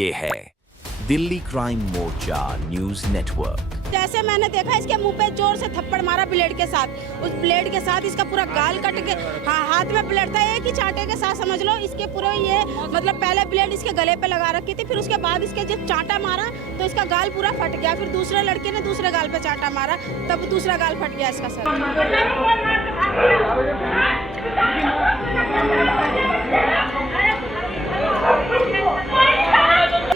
ये है दिल्ली क्राइम मोर्चा news network. जैसे मैंने देखा इसके मुंह पे जोर से थप्पड़ मारा ब्लेड के साथ, उस ब्लेड के साथ इसका पूरा गाल कट के, हाँ हाथ में ब्लेड था, एक ही चांटे के साथ समझ लो इसके पूरे ये मतलब पहले ब्लेड इसके गले पे लगा रखी थी, फिर उसके बाद इसके जब चांटा मारा तो इसका गाल पूरा फट गया। फिर दूसरे लड़के ने दूसरे गाल पे चांटा मारा, तब दूसरा गाल फट गया इसका सर।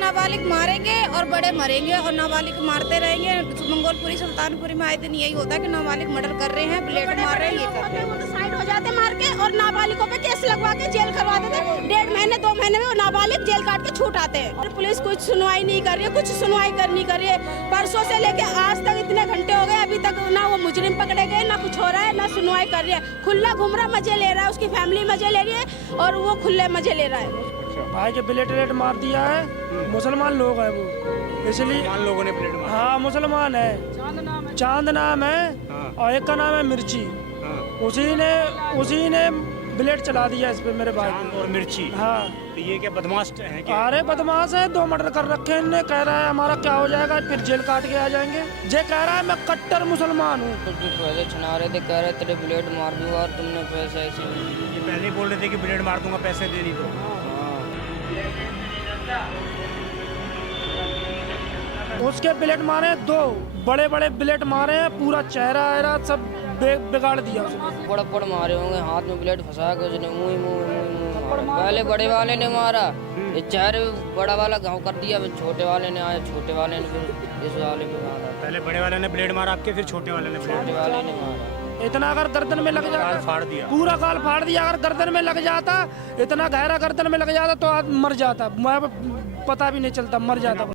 नाबालिग मारेंगे और बड़े मरेंगे और नाबालिग मारते रहेंगे। मंगोलपुरी सुल्तानपुरी में आए दिन यही होता है कि नाबालिग मर्डर कर रहे हैं, ब्लेड मार रहे हैं, ये कर रहे हैं। वो तो साइड हो जाते मार के और नाबालिगों पे केस लगवा के जेल करवा देते। 1.5 महीने 2 महीने में वो नाबालिग जेल काट के छूट आते हैं और पुलिस कुछ सुनवाई नहीं कर रही है, कुछ सुनवाई नहीं कर रही है। परसों से लेके आज तक इतने घंटे हो गए, अभी तक ना वो मुजरिम पकड़े गए, ना कुछ हो रहा है, ना सुनवाई कर रही है। खुला घूम रहा, मजे ले रहा है, उसकी फैमिली मजे ले रही है और वो खुले मजे ले रहा है। भाई के ब्लेड मार दिया है, मुसलमान लोग है वो, इसलिए लोगों ने ब्लेड मारा। हाँ मुसलमान है, चांद नाम है। हाँ। और एक का नाम है मिर्ची। हाँ। उसी ने ब्लेड चला दिया इस पे मेरे भाई चांद और मिर्ची। हाँ तो ये क्या बदमाश है क्या? अरे बदमाश है, 2 मर्डर कर रखे हैं इनने। कह रहा है हमारा क्या हो जाएगा, फिर जेल काट के आ जाएंगे। ये कह रहा है मैं कट्टर मुसलमान हूँ। कुछ भी पहले छना रहे थे, कह रहे तेरे ब्लेड मार दूंगा और तुमने पैसे ऐसे। ये पहले ही बोल रहे थे कि ब्लेड मार दूंगा, पैसे दे नहीं तो। उसके ब्लेड मारे 2 बड़े बड़े ब्लेड मारे हैं, पूरा चेहरा सब बिगाड़ दिया उसने। पड़ मारे होंगे, हाथ में ब्लेड फंसा के उसने मुंह पहले बड़े वाले ने मारा, ये चेहरे बड़ा वाला घाव कर दिया, फिर छोटे वाले ने आया, छोटे वाले ने फिर इस वाले पे मारा। पहले बड़े वाले ने ब्लेड मारा आपके, फिर छोटे वाले ने छोटे वाले ने मारा। इतना अगर गर्दन में लग जाता, फाड़ दिया, पूरा गाल फाड़ दिया। अगर गर्दन में लग जाता, इतना गहरा गर्दन में लग जाता तो आज मर जाता, मैं पता भी नहीं चलता, मर जाता।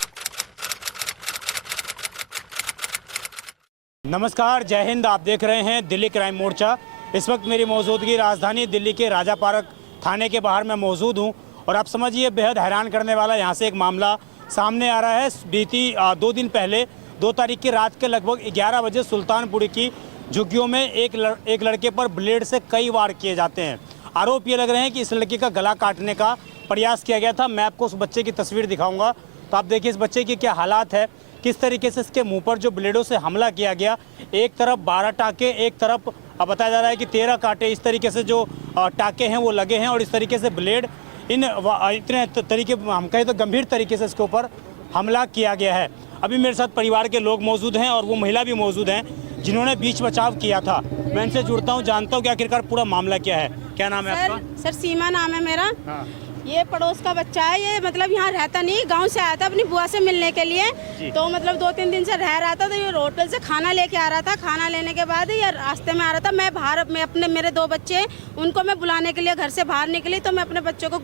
नमस्कार, जय हिंद। आप देख रहे हैं दिल्ली क्राइम मोर्चा। इस वक्त मेरी मौजूदगी राजधानी दिल्ली के राजा पार्क थाने के बाहर मैं मौजूद हूं और आप समझिए बेहद हैरान करने वाला यहाँ से एक मामला सामने आ रहा है। बीती 2 दिन पहले 2 तारीख की रात के लगभग 11 बजे सुल्तानपुरी की झुग्गियों में एक लड़के पर ब्लेड से कई वार किए जाते हैं। आरोप ये लग रहे हैं कि इस लड़के का गला काटने का प्रयास किया गया था। मैं आपको उस बच्चे की तस्वीर दिखाऊंगा तो आप देखिए इस बच्चे की क्या हालात है, किस तरीके से इसके मुंह पर जो ब्लेडों से हमला किया गया। एक तरफ 12 टाके, एक तरफ बताया जा रहा है कि 13 कांटे, इस तरीके से जो टाके हैं वो लगे हैं और इस तरीके से ब्लेड इतने तरीके हम कहें तो गंभीर तरीके से इसके ऊपर हमला किया गया है। अभी मेरे साथ परिवार के लोग मौजूद हैं और वो महिला भी मौजूद हैं जिन्होंने बीच बचाव किया था। मैं इनसे जुड़ता हूँ, जानता हूँ कि आखिरकार पूरा मामला क्या है। क्या नाम है आपका? सर सीमा नाम है मेरा। हाँ। ये पड़ोस का बच्चा है, ये मतलब यहाँ रहता नहीं, गांव से आया था अपनी बुआ से मिलने के लिए। तो मतलब 2-3 दिन से रह रहा था, तो ये होटल से खाना लेके आ रहा था। खाना लेने के बाद ये रास्ते में आ रहा था। मैं मेरे 2 बच्चे, उनको मैं बुलाने के लिए घर से बाहर निकली, तो मैं अपने बच्चों को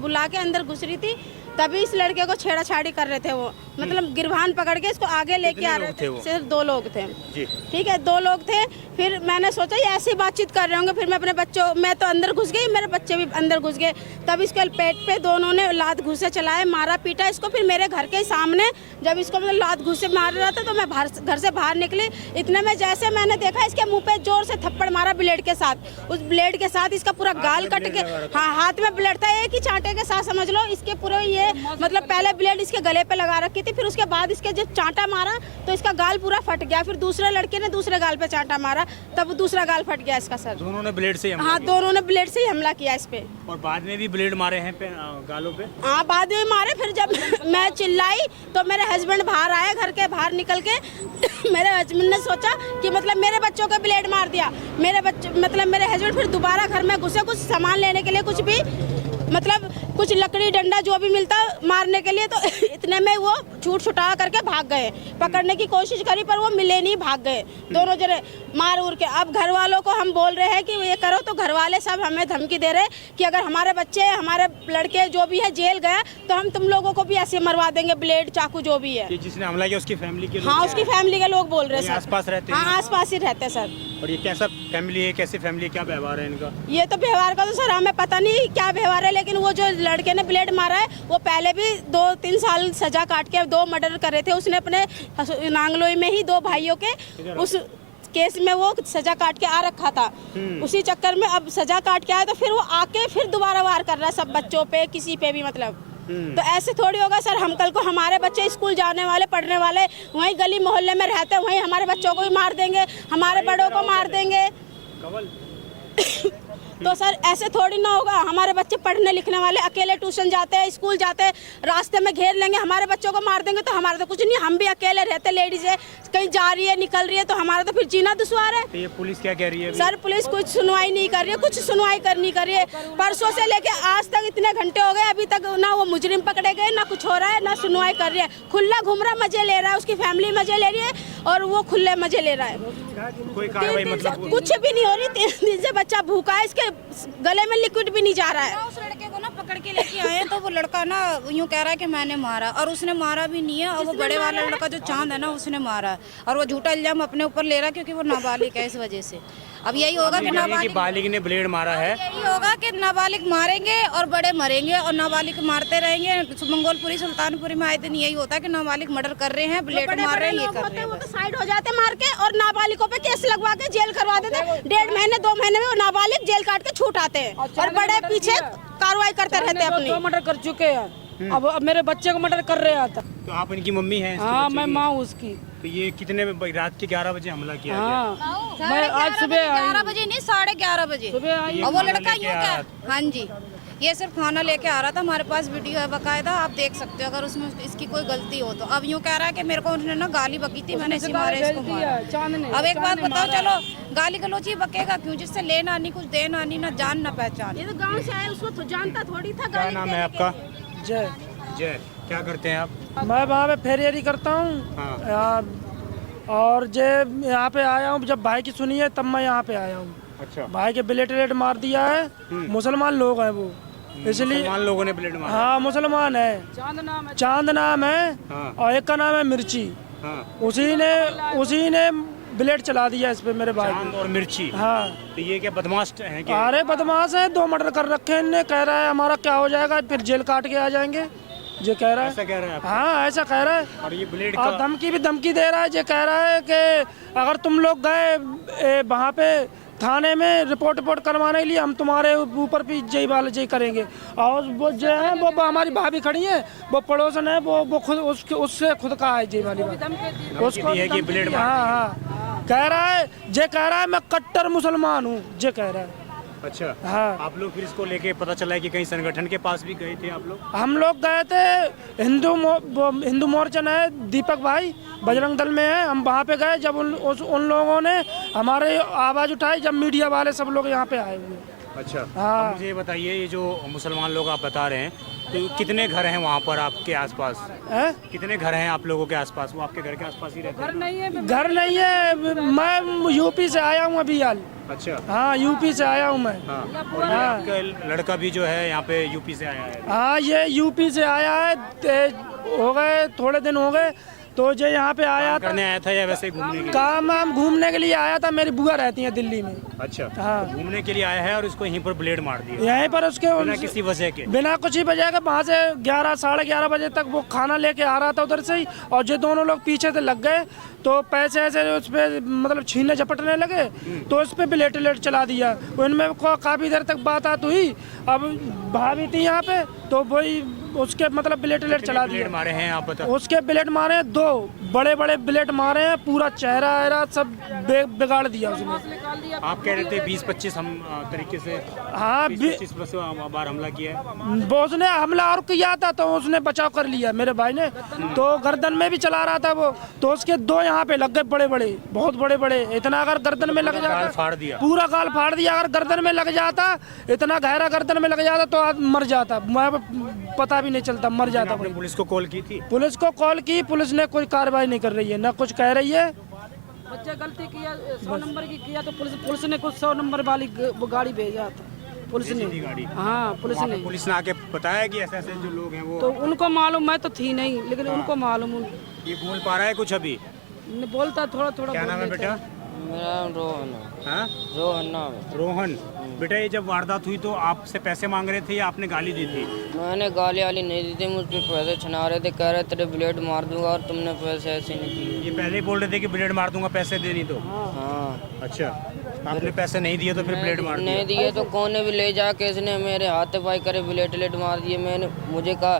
बुला के अंदर घुस रही थी, तभी इस लड़के को छेड़ाछाड़ी कर रहे थे वो, मतलब गिरबान पकड़ के इसको आगे लेके आ रहे थे। सिर्फ 2 लोग थे, ठीक है, 2 लोग थे। फिर मैंने सोचा ये ऐसी बातचीत कर रहे होंगे, फिर मैं तो अंदर घुस गई, मेरे बच्चे भी अंदर घुस गए। तब इसके पेट पे दोनों ने लात घुसे चलाए, मारा पीटा इसको। फिर मेरे घर के सामने जब इसको मतलब लात घुसे मार रहा था तो मैं घर से बाहर निकली। इतने में जैसे मैंने देखा इसके मुँह पे जोर से थप्पड़ मारा ब्लेड के साथ, उस ब्लेड के साथ इसका पूरा गाल कट के, हाँ हाथ में ब्लेड था, एक ही चांटे के साथ समझ लो इसके पूरे ये मतलब पहले ब्लेड इसके गले पे लगा रखी थी, फिर उसके बाद इसके जब चांटा मारा तो इसका गाल पूरा फट गया। फिर दूसरे लड़के ने दूसरे गाल पे चांटा मारा, तब दूसरा गाल फट गया इसका सर। दोनों ने ब्लेड से? हाँ, दोनों ने ब्लेड से ही हमला किया इस पे। और बाद में भी ब्लेड मारे हैं गालों पे? हाँ, बाद में मारे। फिर जब मैं चिल्लाई तो मेरे हस्बैंड बाहर आए, घर के बाहर निकल के मेरे हस्बैंड ने सोचा कि मतलब मेरे बच्चों को ब्लेड मार दिया। मेरे हस्बैंड फिर दोबारा घर में घुसे कुछ सामान लेने के लिए, कुछ भी मतलब कुछ लकड़ी डंडा जो भी मिलता मारने के लिए, तो इतने में वो छुटा करके भाग गए। पकड़ने की कोशिश करी पर वो मिले नहीं, भाग गए दोनों जने मार उड़ के। अब घर वालों को हम बोल रहे हैं कि ये करो, तो घर वाले सब हमें धमकी दे रहे कि अगर हमारे बच्चे, हमारे लड़के जो भी है जेल गया तो हम तुम लोगों को भी ऐसे मरवा देंगे, ब्लेड चाकू जो भी है। जिसने हमला किया उसकी फैमिली के लोग? हाँ, उसकी फैमिली के लोग बोल रहे हैं। आसपास रहते हैं? हाँ, आसपास ही रहते हैं सर। और ये कैसा फैमिली है, कैसी फैमिली है, क्या व्यवहार है इनका? ये तो व्यवहार का तो सर हमें पता नहीं क्या व्यवहार है, लेकिन वो जो लड़के ने ब्लेड मारा है वो पहले भी 2-3 साल सजा काट के 2 मर्डर करे थे उसने अपने नांगलोई में ही। 2 भाइयों के उस केस में वो सजा काट के आ रखा था। उसी चक्कर में अब सजा काट के आया तो फिर वो आके फिर दोबारा वार कर रहा है सब बच्चों पे, किसी पे भी मतलब। तो ऐसे थोड़ी होगा सर। हम कल को हमारे बच्चे स्कूल जाने वाले, पढ़ने वाले, वहीं गली मोहल्ले में रहते हैं, वहीं हमारे बच्चों को भी मार देंगे, हमारे बड़ों को मार देंगे। तो सर ऐसे थोड़ी ना होगा। हमारे बच्चे पढ़ने लिखने वाले अकेले ट्यूशन जाते हैं, स्कूल जाते हैं, रास्ते में घेर लेंगे, हमारे बच्चों को मार देंगे, तो हमारा तो कुछ नहीं। हम भी अकेले रहते, लेडीज है, कहीं जा रही है, निकल रही है, तो हमारा तो फिर जीना दुश्वार है। तो ये पुलिस क्या कह रही है? सर पुलिस कुछ सुनवाई नहीं कर रही है, कुछ सुनवाई नहीं कर रही है। परसों से लेके आज तक इतने घंटे हो गए, अभी तक ना वो मुजरिम पकड़े गए, ना कुछ हो रहा है, ना सुनवाई कर रही है। खुला घूम रहा, मजे ले रहा है, उसकी फैमिली मजे ले रही है और वो खुले मजे ले रहा है। कोई कार्रवाई मतलब कुछ भी नहीं हो रही। 3 दिन से बच्चा भूखा है, इसके गले में लिक्विड भी नहीं जा रहा है। उस लड़के को ना पकड़ के लेके आए तो वो लड़का ना यूं कह रहा है कि मैंने मारा, और उसने मारा भी नहीं है। और वो बड़े वाला लड़का जो चांद है ना, उसने मारा, और वो झूठा इल्जाम अपने ऊपर ले रहा है क्योंकि वो नाबालिग है, इस वजह से। अब यही होगा कि नाबालिग ने ब्लेड मारा है। यही होगा कि नाबालिग मारेंगे और बड़े मरेंगे, और नाबालिग मारते रहेंगे। मंगोलपुरी, सुल्तानपुरी में आए दिन यही होता है कि नाबालिग मर्डर कर रहे हैं, ब्लेड मार रहे हैं, ये कर रहे हैं। वो तो साइड हो जाते मार के, और नाबालिगों पे केस लगवा के जेल करवा देते। 1.5 महीने 2 महीने में वो नाबालिग जेल काट के छूट आते हैं, और बड़े पीछे कार्रवाई करते रहते हैं अपनी। 2 मर्डर कर चुके हैं, अब मेरे बच्चे को मर्डर कर रहे आता। तो आप इनकी मम्मी हैं? हाँ, मैं माँ हूँ उसकी। तो ये कितने रात के 11 बजे हमला किया गया? हाँ, मैं आज सुबह 11 बजे नहीं, 11:30 बजे। सुबह आई। और वो लड़का यूं क्या, हाँ जी, ये सिर्फ खाना लेके आ रहा था। हमारे पास वीडियो है बकायदा, आप देख सकते हो अगर उसमें इसकी कोई गलती हो तो। अब यूं कह रहा है कि मेरे को उन्होंने ना गाली बकी थी, मैंने इसी मारे इसको मारा। अब एक बात बताओ, चलो गाली गलौच ही बकेगा क्यों, जिससे लेना नहीं, कुछ देना नहीं, ना जान ना पहचान। ये तो गांव से आया, उसको तो जानता थोड़ी था। क्या नाम है आपका? जय। जय, क्या करते हैं आप? मैं वहाँ पे फेरियरी करता हूँ। हाँ। और जब यहाँ पे आया हूँ, जब भाई की सुनी है तब मैं यहाँ पे आया हूँ। अच्छा। भाई के ब्लेड मार दिया है, मुसलमान लोग हैं वो, इसलिए। मुसलमान लोगों ने ब्लेड मारा? हाँ, मुसलमान है, चांद नाम है। हाँ। और एक का नाम है मिर्ची। हाँ। उसी ने ब्लेड चला दिया इस पे मेरे भाई चांद और मिर्ची। हाँ। तो ये क्या बदमाश है क्या? अरे बदमाश है, 2 मर्डर कर रखे हैं इनने। कह रहा है हमारा क्या हो जाएगा, फिर जेल काट के आ जाएंगे, ये कह रहा है। ऐसा कह रहा है आपको? हाँ, ऐसा कह रहा है। और ये ब्लेड और का धमकी दे रहा है। ये कह रहा है कि अगर तुम लोग गए वहाँ पे थाने में रिपोर्ट करवाने के लिए, हम तुम्हारे ऊपर भी जय करेंगे। और वो जो है वो हमारी भाभी खड़ी है, वो पड़ोसन है, वो खुद उससे खुद कहा है जय वाली बात उसको। हाँ, कह रहा है मैं कट्टर मुसलमान हूँ, ये कह रहा है। अच्छा। हाँ। आप लोग फिर इसको लेके पता चला है कि कहीं संगठन के पास भी गए थे आप लोग? हम लोग गए थे, हिंदू मोर्चा है, दीपक भाई बजरंग दल में है, हम वहाँ पे गए। जब उन लोगों ने हमारे आवाज़ उठाई, जब मीडिया वाले सब लोग यहाँ पे आए हुए। अच्छा। हाँ। अब मुझे ये बताइए, ये जो मुसलमान लोग आप बता रहे हैं, तो कितने घर हैं वहाँ पर आपके आसपास? कितने घर हैं आप लोगों के आसपास? वो आपके घर के आसपास ही रहते हैं? घर नहीं है, मैं यूपी से आया हूँ अभी हाल। अच्छा। हाँ, यूपी से आया हूँ मैं। हाँ। और ये आपका लड़का भी जो है यहाँ पे यूपी से आया है? हाँ, ये यूपी से आया है, हो गए थोड़े दिन हो गए, तो जो यहाँ पे आया करने आया था या वैसे ही घूमने के लिए? काम घूमने के लिए आया था, मेरी बुआ रहती है दिल्ली में। अच्छा। हाँ। तो घूमने के लिए आया है और उसको यहीं पर ब्लेड मार दिया? यहीं पर उसके बिना किसी वजह के? बिना कुछ ही वजह के। वहाँ से 11-11:30 बजे तक वो खाना लेके आ रहा था उधर से ही, और जो दोनों लोग पीछे से लग गए, तो पैसे ऐसे उस पर मतलब छीनने झपटने लगे, तो उस पर ब्लेड चला दिया। उनमें काफ़ी देर तक बात हुई। अब भाभी थी यहाँ पे, तो वही उसके मतलब ब्लेड चला दिया। मारे हैं आप बता? उसके ब्लेड मारे हैं, 2 बड़े ब्लेड मारे हैं, पूरा चेहरा सब बिगाड़ दिया उसने। आप कह रहे थे 20-25 हम तरीके से? हाँ, 20-25 बार हमला किया है। वो उसने हमला और किया था, तो उसने बचाव कर लिया मेरे भाई ने। तो गर्दन में भी चला रहा था वो, तो उसके 2 यहाँ पे लग गए बड़े, बहुत बड़े। इतना अगर गर्दन में लग जाता, फाड़ दिया, पूरा गाल फाड़ दिया। अगर गर्दन में लग जाता, इतना गहरा गर्दन में लग जाता, तो मर जाता, मैं पता भी नहीं चलता, मर जाता। आपने पुलिस को कॉल की थी? पुलिस को कॉल की, पुलिस ने कोई कार्रवाई नहीं कर रही है, ना कुछ कह रही है। बच्चे गलती किया, 100 नंबर की किया, तो पुलिस ने कुछ 100 नंबर वाली गाड़ी भेजा था पुलिस ने। गाड़ी? हाँ, पुलिस ने आके बताया कि ऐसे जो लोग हैं वो? तो उनको मालूम, मैं तो थी नहीं, लेकिन उनको मालूम। ये बोल पा रहा है कुछ अभी? बोलता थोड़ा। क्या नाम है बेटा? मेरा नाम रोहन है। हाँ? रोहन नाम है। रोहन। बेटा, ये जब वारदात हुई तो आपसे पैसे मांग रहे थे या आपने गाली दी थी? मैंने गाली नहीं दी थी, मुझ पे पैसे छना रहे थे, कह रहे तेरे ब्लेड मार दूंगा, और तुमने पैसे ऐसे नहीं दिए। ये पहले ही बोल रहे थे कि ब्लेड मार दूंगा पैसे दे नहीं तो? हाँ। अच्छा। आपने पैसे नहीं दिए तो फिर ब्लेड मार दिया? नहीं दिए तो कोने भी ले जाके इसने मेरे हाथ पाई करे ब्लेड मार दिए। मैंने मुझे कहा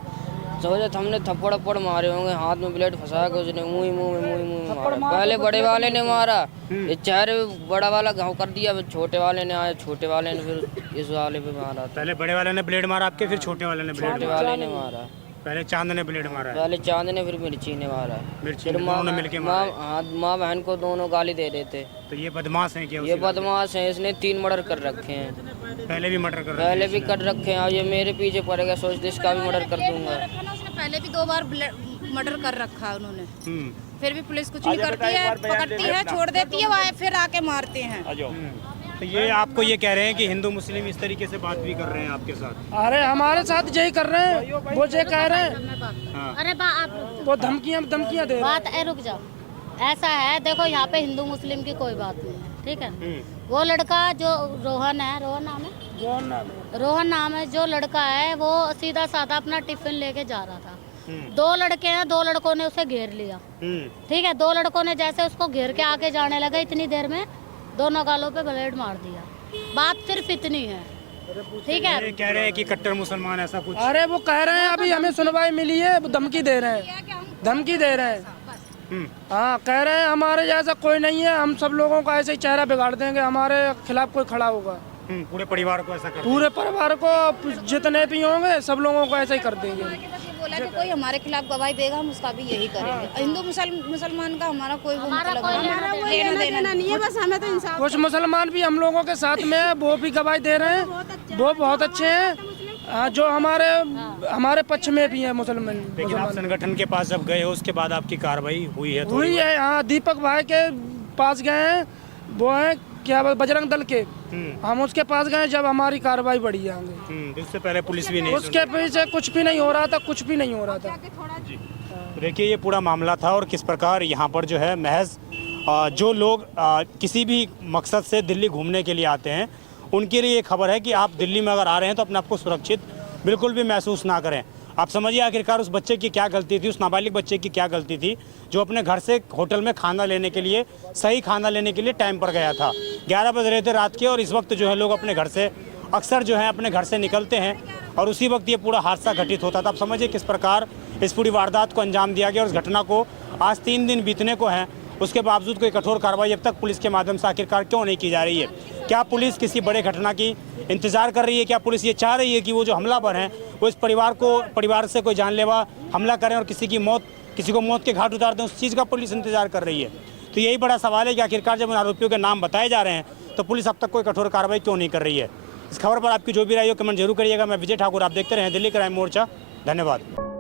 सोचा हमने थप्पड़ मारे होंगे, हाथ में ब्लेड फंसा के उसने मुंह में मारा। पहले बड़े वाले ने मारा, ये चेहरे बड़ा वाला घाव कर दिया, फिर छोटे वाले ने आया, छोटे वाले ने फिर इस वाले पे मारा। पहले बड़े वाले ने ब्लेड मारा आपके, फिर छोटे वाले ने ब्लेड छोटे वाले ने मारा। पहले चांद ने ब्लेड मारा है। पहले चांद ने, फिर मिर्ची ने मारा। मिर्ची फिर ने दोनों ने मिलके मारा है। हाँ, माँ बहन को दोनों गाली दे रहे थे। तो ये बदमाश है क्या? ये बदमाश है, इसने 3 मर्डर कर रखे हैं। पहले भी मर्डर कर रहे पहले भी कर रखे हैं और ये मेरे पीछे पड़ेगा, सोचते इसका भी मर्डर कर दूंगा। उसने पहले भी 2 बार मर्डर कर रखा है उन्होंने, हम्म। फिर भी पुलिस कुछ नहीं करती है, पकड़ती है, छोड़ देती है, वहाँ फिर आके मारते हैं। तो ये आपको ये कह रहे हैं कि हिंदू मुस्लिम इस तरीके से बात भी कर रहे हैं आपके साथ? अरे हमारे साथ यही कर रहे हैं, वो ये कह रहे हैं, हाँ। अरे बा आप वो धमकियाँ दे रहे हैं। बात रुक जाओ, ऐसा है देखो यहाँ पे हिंदू मुस्लिम की कोई बात नहीं है, ठीक है। वो लड़का जो रोहन है, रोहन नाम है, रोहन नाम है, जो लड़का है वो सीधा साधा अपना टिफिन लेके जा रहा था। 2 लड़के हैं, 2 लड़कों ने उसे घेर लिया, ठीक है। 2 लड़कों ने जैसे उसको घेर के आगे जाने लगे, इतनी देर में दोनों गालों पे ब्लेड मार दिया। बात सिर्फ इतनी है, ठीक है। ये कह रहे हैं कि कट्टर मुसलमान ऐसा कुछ। अरे वो कह रहे हैं अभी हमें सुनवाई मिली है, वो धमकी दे रहे हैं, धमकी दे रहे हैं। हाँ, कह रहे हैं हमारे जैसा कोई नहीं है, हम सब लोगों का ऐसे ही चेहरा बिगाड़ देंगे, हमारे खिलाफ कोई खड़ा होगा। पूरे परिवार को ऐसा कर? पूरे परिवार को, जितने भी होंगे सब लोगों को ऐसा ही कर देंगे। बोला कि कोई हमारे खिलाफ गवाही देगा, हम उसका भी यही करेंगे। हिंदू मुसलमान का हमारा कोई वो मतलब लेना देना नहीं है, बस हमें तो इंसाफ। कुछ मुसलमान भी हम लोगों के साथ में है, वो भी गवाही दे रहे हैं, वो बहुत अच्छे हैं। हाँ, जो हमारे पक्ष में भी है मुसलमान। लेकिन आप संगठन के पास जब गए हो उसके बाद आपकी कार्रवाई हुई है? हुई है, हाँ। दीपक भाई के पास गए हैं, वो है क्या बजरंग दल के, हम उसके पास गए जब हमारी कार्रवाई बढ़ी है। उससे पहले पुलिस भी नहीं? उसके पीछे कुछ भी नहीं हो रहा था, कुछ भी नहीं हो रहा था। तो देखिए ये पूरा मामला था और किस प्रकार यहाँ पर जो है महज जो लोग किसी भी मकसद से दिल्ली घूमने के लिए आते हैं उनके लिए ये खबर है कि आप दिल्ली में अगर आ रहे हैं तो अपने आप को सुरक्षित बिल्कुल भी महसूस ना करें। आप समझिए आखिरकार उस बच्चे की क्या गलती थी, उस नाबालिग बच्चे की क्या गलती थी जो अपने घर से होटल में खाना लेने के लिए, सही खाना लेने के लिए टाइम पर गया था। 11 बज रहे थे रात के और इस वक्त जो है लोग अपने घर से अक्सर जो है अपने घर से निकलते हैं और उसी वक्त ये पूरा हादसा घटित होता था। आप समझिए किस प्रकार इस पूरी वारदात को अंजाम दिया गया और इस घटना को आज 3 दिन बीतने को हैं, उसके बावजूद कोई कठोर कार्रवाई अब तक पुलिस के माध्यम से आखिरकार क्यों नहीं की जा रही है? क्या पुलिस किसी बड़े घटना की इंतजार कर रही है? क्या पुलिस ये चाह रही है कि वो जो हमलावर हैं वो इस परिवार से कोई जानलेवा हमला करें और किसी को मौत के घाट उतार दें? उस चीज़ का पुलिस इंतजार कर रही है। तो यही बड़ा सवाल है कि आखिरकार जब उन आरोपियों के नाम बताए जा रहे हैं तो पुलिस अब तक कोई कठोर कार्रवाई क्यों नहीं कर रही है? इस खबर पर आपकी जो भी राय हो कमेंट जरूर करिएगा। मैं विजय ठाकुर, आप देखते रहें दिल्ली क्राइम मोर्चा। धन्यवाद।